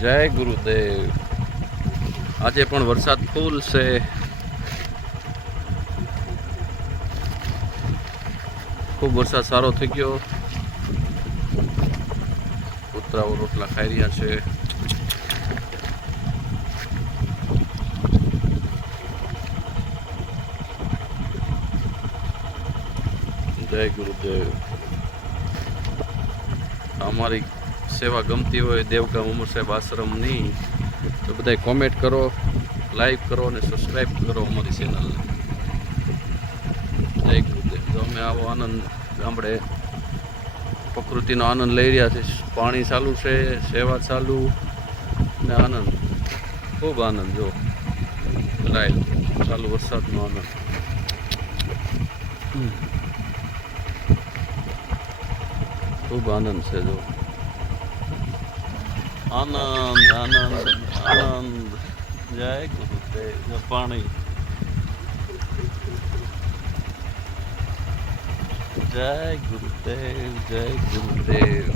જય ગુરુદેવ. આજે પણ વરસાદ ફૂલ છે. ખૂબ વરસાદ સારો થઈ ગયો. કૂતરાઓ રોટલા ખાઈ રહ્યા છે. જય ગુરુદેવ. અમારી સેવા ગમતી હોય દેવગામ ઉમર સાહેબ આશ્રમની તો બધા કોમેન્ટ કરો, લાઈક કરો અને સબસ્ક્રાઈબ કરો અમારી ચેનલને. જય ગુરુદેવ. તો અમે આવો આનંદ ગામડે પ્રકૃતિનો આનંદ લઈ રહ્યા છે. પાણી ચાલુ છે, સેવા ચાલુ ને આનંદ, ખૂબ આનંદ. જો લાઈવ ચાલુ વરસાદનો આનંદ. ખૂબ આનંદ છે. જો આનંદ આનંદ આનંદ. જય ગુરુદેવ. પાણી. જય ગુરુદેવ. જય ગુરુદેવ.